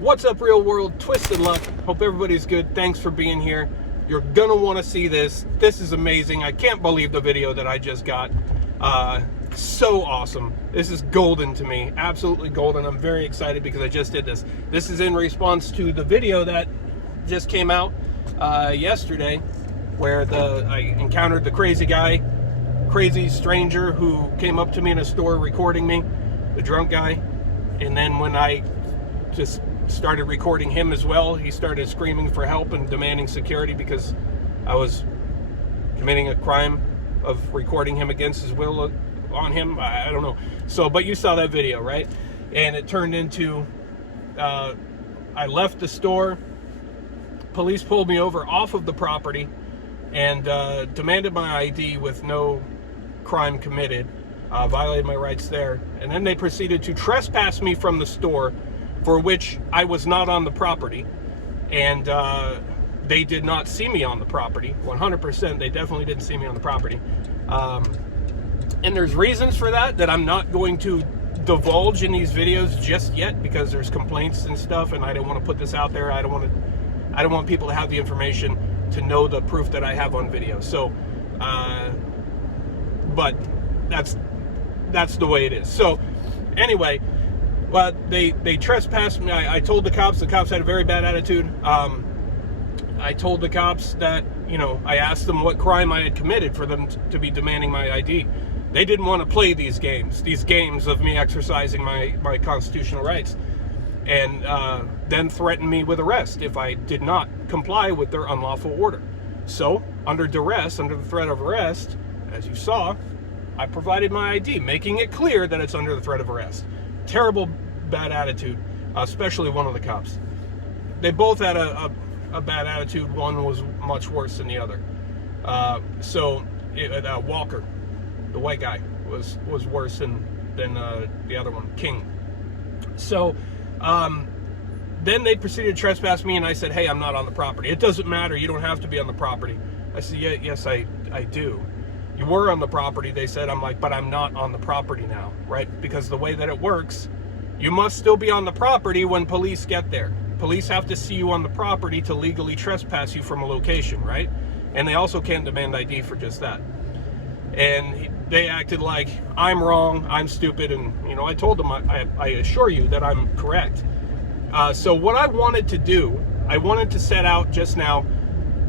What's up, real world? Twisted Luck. Hope everybody's good. Thanks for being here. You're gonna want to see this. This is amazing. I can't believe the video that I just got. So awesome. This is golden to me. Absolutely golden. I'm very excited because I just did this. This is in response to the video that just came out yesterday, where I encountered the crazy stranger who came up to me in a store recording me, the drunk guy. And then when I just started recording him as well, he started screaming for help and demanding security because I was committing a crime of recording him against his will on him. I don't know. So, but you saw that video, right? And it turned into, I left the store, police pulled me over off of the property and demanded my ID with no crime committed, violated my rights there. And then they proceeded to trespass me from the store, for which I was not on the property, and they did not see me on the property. 100%, they definitely didn't see me on the property. And there's reasons for that I'm not going to divulge in these videos just yet, because there's complaints and stuff, and I don't want to put this out there. I don't want people to have the information to know the proof that I have on video. So, but that's the way it is. So, anyway. But they trespassed me. I told the cops had a very bad attitude. I told the cops that, I asked them what crime I had committed for them to be demanding my ID. They didn't want to play these games of me exercising my constitutional rights, and then threatened me with arrest if I did not comply with their unlawful order. So, under duress, under the threat of arrest, as you saw, I provided my ID, making it clear that it's under the threat of arrest. Terrible bad attitude, especially one of the cops. They both had a bad attitude. One was much worse than the other. Walker, the white guy, was worse than the other one, King. So then they proceeded to trespass me, and I said, hey, I'm not on the property. It doesn't matter. You don't have to be on the property. I said, yeah, yes, I do. You were on the property, they said. I'm like, but I'm not on the property now, right? Because the way that it works, you must still be on the property when police get there. Police have to see you on the property to legally trespass you from a location, right? And they also can't demand ID for just that. And they acted like I'm wrong, I'm stupid, and I told them, I assure you that I'm correct. So what I wanted to do, I wanted to set out just now.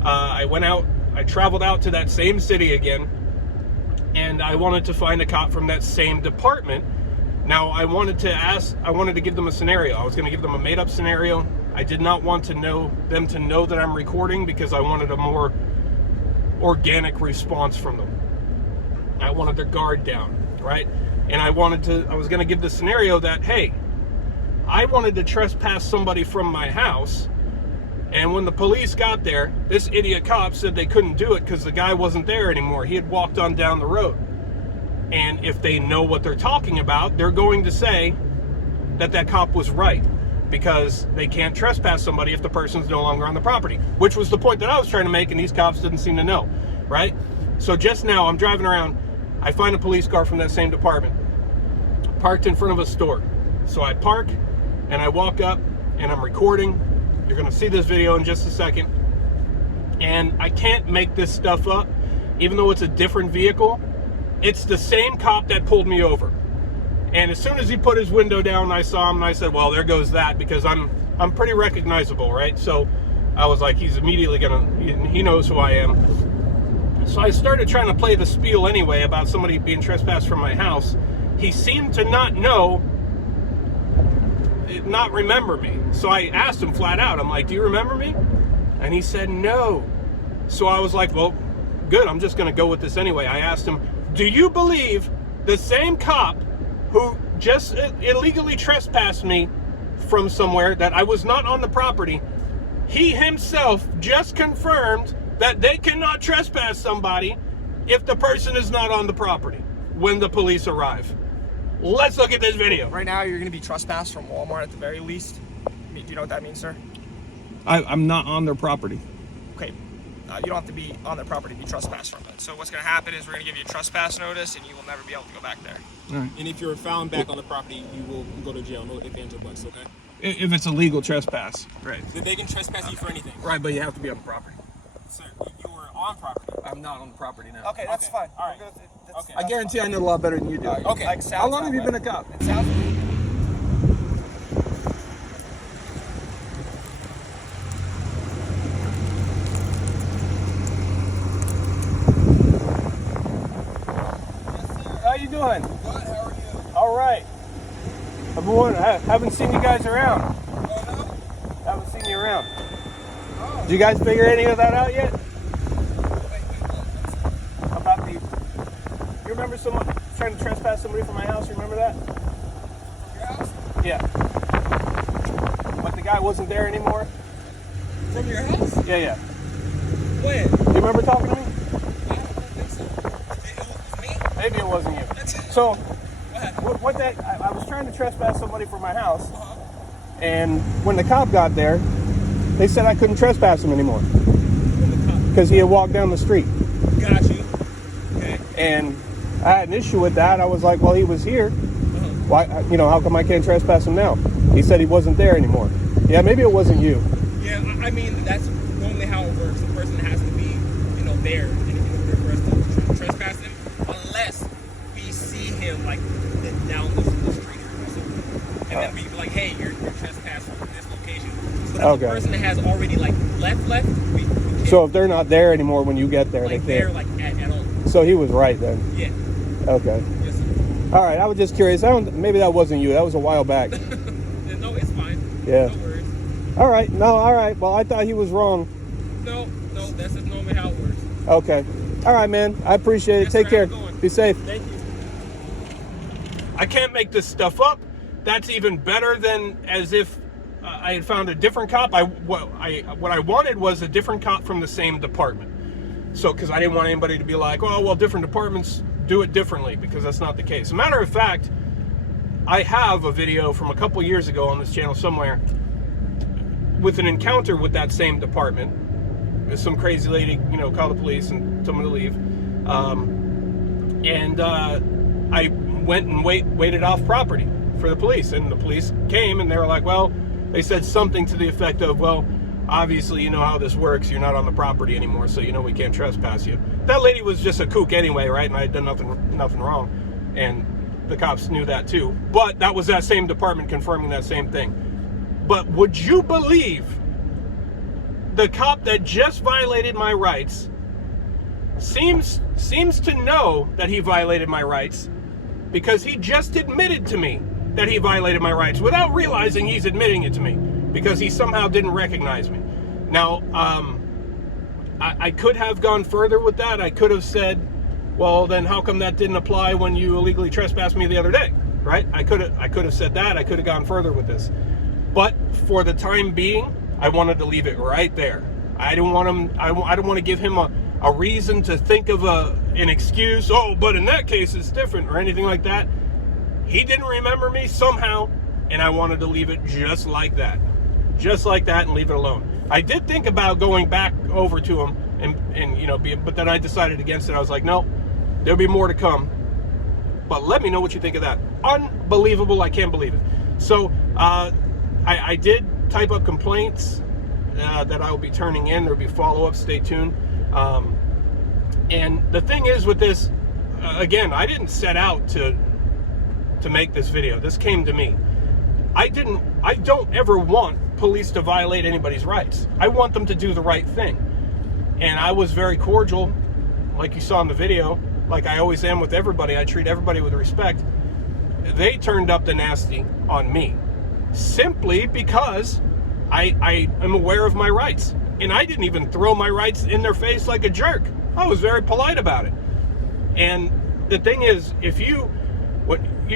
I traveled out to that same city again, and I wanted to find a cop from that same department. Now, I wanted to give them a scenario. I was going to give them a made-up scenario. I did not want them to know that I'm recording, because I wanted a more organic response from them. I wanted their guard down, right? And I was going to give the scenario that, hey, I wanted to trespass somebody from my house, and when the police got there, this idiot cop said they couldn't do it because the guy wasn't there anymore. He had walked on down the road. And if they know what they're talking about, they're going to say that cop was right, because they can't trespass somebody if the person's no longer on the property, which was the point that I was trying to make, and these cops didn't seem to know, right? So just now, I'm driving around. I find a police car from that same department parked in front of a store. So I park, and I walk up, and I'm recording. You're going to see this video in just a second. And I can't make this stuff up. Even though it's a different vehicle, it's the same cop that pulled me over. And as soon as he put his window down and I saw him, I said, well, there goes that, because I'm pretty recognizable, right? So I was like, he's immediately he knows who I am. So I started trying to play the spiel anyway about somebody being trespassed from my house. He seemed to not remember me. So I asked him flat out, I'm like, do you remember me? And he said no. So I was like, well, good, I'm just gonna go with this anyway. I asked him, do you believe the same cop who just illegally trespassed me from somewhere, that I was not on the property, he himself just confirmed that they cannot trespass somebody if the person is not on the property when the police arrive? Let's look at this video. Right now, you're going to be trespassed from Walmart at the very least. Do you know what that means, sir? I'm not on their property. Okay. You don't have to be on their property to be trespassed from it. So what's going to happen is we're going to give you a trespass notice, and you will never be able to go back there. Right. And if you're found back on the property, you will go to jail. No ifs, ands, or buts, okay? If it's a legal trespass. Right. They can trespass you for anything. Right, but you have to be on the property. Sir, you were on property. I'm not on the property now. Okay, that's fine. All right. Okay. I guarantee I know a lot better than you do. Okay. Like, how long have you been a cop? It sounds. How you doing? Good. How are you? All right. I haven't seen you guys around. Oh no. Haven't seen you around. Oh. Did you guys figure any of that out yet? About the... You remember someone trying to trespass somebody from my house? You remember that? From your house? Yeah. But the guy wasn't there anymore? From your house? Yeah. When? You remember talking to me? I don't think so. It was me? Maybe it wasn't you. So, I was trying to trespass somebody from my house, and when the cop got there, they said I couldn't trespass him anymore because he had walked down the street. Got you. Okay. And I had an issue with that. I was like, well, he was here. Why? How come I can't trespass him now? He said he wasn't there anymore. Yeah, maybe it wasn't you. Yeah, I mean, that's normally how it works. The person has to be, there in order for us to trespass him, unless we see him, like, down the street or something. And then we be like, hey, you're trespassing from this location. So if the person has already, like, left, we can't. So if they're not there anymore when you get there, like, they can't. they're, like, at all. So he was right then. Yeah. Okay. Yes, sir. All right, I was just curious. Maybe that wasn't you. That was a while back. No, it's fine. Yeah. No worries. All right. No, all right. Well, I thought he was wrong. No, that's just normally how it works. Okay. All right, man. I appreciate it. Yes, Take sir. care. Be safe. Thank you. I can't make this stuff up. That's even better than as if I had found a different cop. What I wanted was a different cop from the same department. So, because I didn't want anybody to be like, oh, well, different departments do it differently, because that's not the case. As a matter of fact, I have a video from a couple years ago on this channel somewhere with an encounter with that same department. Some crazy lady, called the police and told me to leave. I went and waited off property for the police, and the police came and they were like, well, they said something to the effect of, well, obviously you know how this works, you're not on the property anymore, so we can't trespass you. That lady was just a kook anyway, right? And I had done nothing wrong, and the cops knew that too. But that was that same department confirming that same thing. But would you believe the cop that just violated my rights seems to know that he violated my rights, because he just admitted to me that he violated my rights without realizing he's admitting it to me, because he somehow didn't recognize me. Now, I could have gone further with that. I could have said, well, then how come that didn't apply when you illegally trespassed me the other day, right? I could have said that. I could have gone further with this. But for the time being, I wanted to leave it right there. I don't want to give him a reason to think of an excuse. Oh, but in that case it's different, or anything like that. He didn't remember me somehow, and I wanted to leave it just like that, and leave it alone. I did think about going back over to him and but then I decided against it. I was like, no, there'll be more to come. But let me know what you think of that. Unbelievable! I can't believe it. So I did type up complaints that I will be turning in. There'll be follow-up. Stay tuned. And the thing is with this, again, I didn't set out to make this video. This came to me. I don't ever want police to violate anybody's rights. I want them to do the right thing. And I was very cordial, like you saw in the video, like I always am with everybody. I treat everybody with respect. They turned up the nasty on me, simply because I am aware of my rights. And I didn't even throw my rights in their face like a jerk. I was very polite about it. And the thing is, you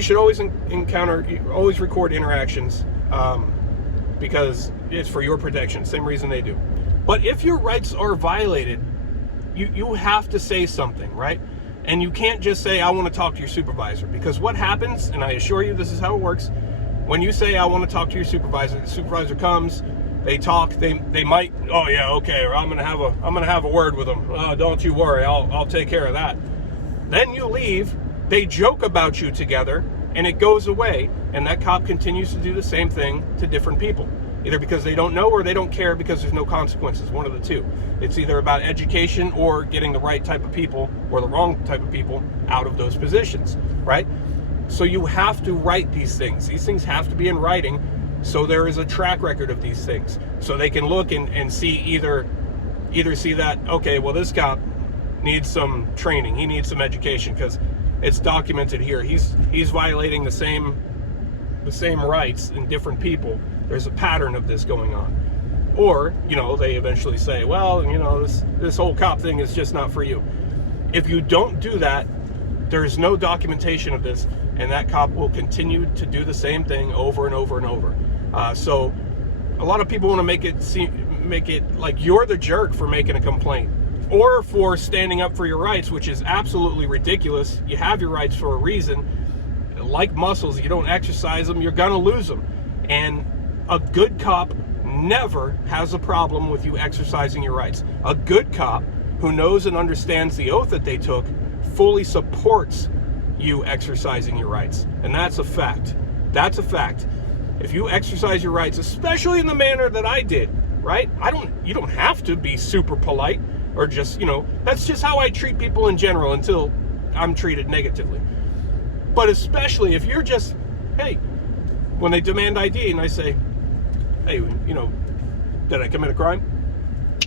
should always always record interactions, because it's for your protection. Same reason they do. But if your rights are violated, you have to say something, right? And you can't just say, I want to talk to your supervisor, because what happens, and I assure you this is how it works, when you say, I want to talk to your supervisor, the supervisor comes, they talk, they might, oh yeah, okay, or I'm gonna have a word with them. Don't you worry, I'll take care of that. Then you leave, they joke about you together, and it goes away, And that cop continues to do the same thing to different people, either because they don't know or they don't care because there's no consequences, one of the two. It's either about education or getting the right type of people or the wrong type of people out of those positions, right? So you have to write these things. These things have to be in writing, so there is a track record of these things. So they can look and see either see that, okay, well, this cop needs some training, he needs some education, because it's documented here. He's violating the same rights in different people. There's a pattern of this going on. Or, they eventually say, well, this whole cop thing is just not for you. If you don't do that, there's no documentation of this, and that cop will continue to do the same thing over and over and over. So a lot of people want to make it like you're the jerk for making a complaint or for standing up for your rights, which is absolutely ridiculous. You have your rights for a reason. Like muscles, you don't exercise them, you're gonna lose them. And a good cop never has a problem with you exercising your rights. A good cop who knows and understands the oath that they took fully supports you exercising your rights. And that's a fact. That's a fact. If you exercise your rights, especially in the manner that I did, right? You don't have to be super polite or just, that's just how I treat people in general until I'm treated negatively. But especially if you're just, hey, when they demand ID and I say, hey, did I commit a crime?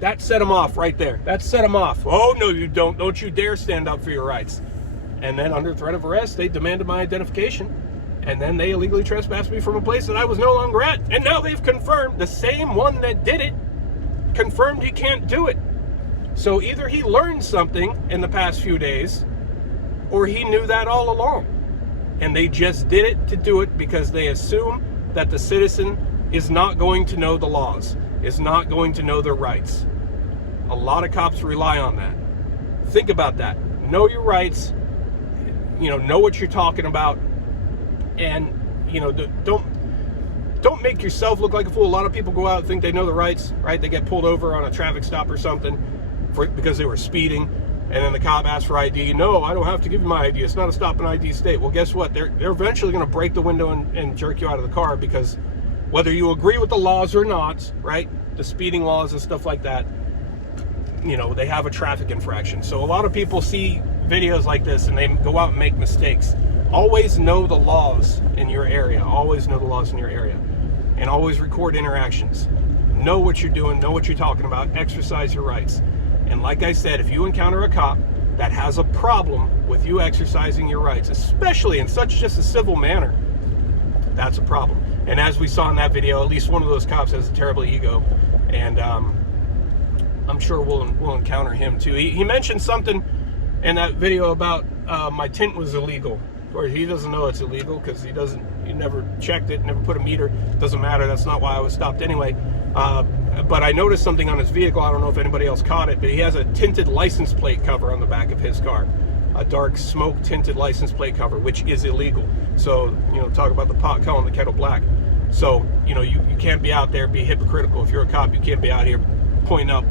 That set them off right there. That set them off. Oh, no, you don't. Don't you dare stand up for your rights. And then under threat of arrest, they demanded my identification. And then they illegally trespassed me from a place that I was no longer at. And now they've confirmed, the same one that did it, confirmed he can't do it. So either he learned something in the past few days, or he knew that all along. And they just did it to do it because they assume that the citizen is not going to know the laws, is not going to know their rights. A lot of cops rely on that. Think about that. Know your rights, know what you're talking about, and, don't make yourself look like a fool. A lot of people go out and think they know the rights, right? They get pulled over on a traffic stop or something because they were speeding. And then the cop asks for ID. No, I don't have to give you my ID. It's not a stop and ID state. Well, guess what? They're eventually going to break the window and jerk you out of the car, because whether you agree with the laws or not, right? The speeding laws and stuff like that, they have a traffic infraction. So a lot of people see videos like this and they go out and make mistakes. Always know the laws in your area. Always know the laws in your area. And always record interactions. Know what you're doing. Know what you're talking about. Exercise your rights. And like I said, if you encounter a cop that has a problem with you exercising your rights, especially in such just a civil manner, that's a problem. And as we saw in that video, at least one of those cops has a terrible ego. And I'm sure we'll encounter him too. He mentioned something in that video about my tint was illegal. Or he doesn't know it's illegal because he never checked it, never put a meter. Doesn't matter, that's not why I was stopped anyway. But I noticed something on his vehicle. I don't know if anybody else caught it, but he has a tinted license plate cover on the back of his car. A dark smoke tinted license plate cover, which is illegal. So, talk about the pot calling the kettle black. So, you can't be out there, be hypocritical. If you're a cop, you can't be out here pointing up,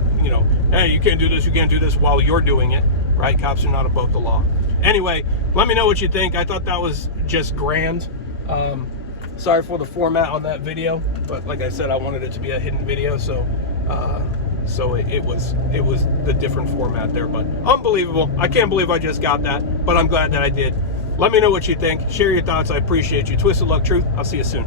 hey, you can't do this, you can't do this while you're doing it, right? Cops are not above the law. Anyway, let me know what you think. I thought that was just grand. Sorry for the format on that video, but like I said, I wanted it to be a hidden video, so it was the different format there. But unbelievable. I can't believe I just got that, but I'm glad that I did. Let me know what you think. Share your thoughts. I appreciate you. Twisted Luck Truth. I'll see you soon.